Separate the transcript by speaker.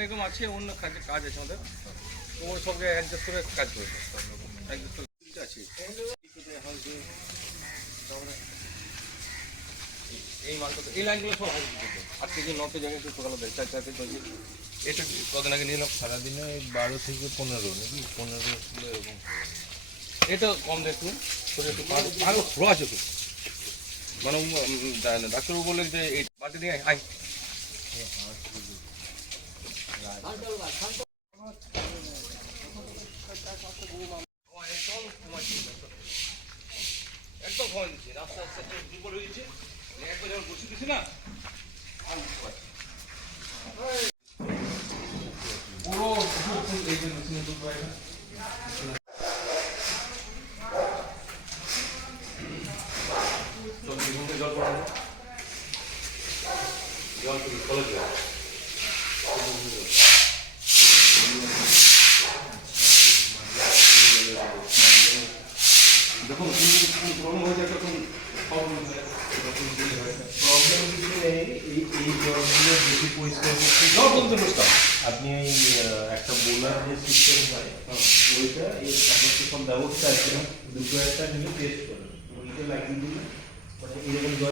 Speaker 1: এরকম আছে, অন্য কাজে আছে আমাদের। ওর সঙ্গে অ্যাডজাস্ট করে কাজ করে কদিন আগে নিলাম?
Speaker 2: বারো থেকে পনেরো নাকি? পনেরো কিলো এরকম।
Speaker 1: এটা কম দেখুন একটু। ফ্লো আছে তো। মানে ডাক্তারবাবু বললেন যে এই বাটি নিয়ে আয়। একদম ঘুমাই দিচ্ছি আস্তে আস্তে দুর্বল হয়ে একবার যখন বসে দিছি না আর। পুরো এই যে মেশিনে দুধ জল কলেজ জল যখন কোনো প্রবলেম হয়ে যায় তখন প্রবলেম হয় তখন দিলে হয়
Speaker 3: প্রবলেম কিছু নেই এই এই জলগুলো বেশি পরিষ্কার করতে
Speaker 1: বলতে বুঝতাম
Speaker 3: আপনি এই একটা বোলার যে সিস্টেম হয় ওইটা এই সাপোর্ট সব ব্যবস্থা আছে দুটো একটা নিয়ে টেস্ট করেন। ওইটা লাগিয়ে দিলে এরকম জল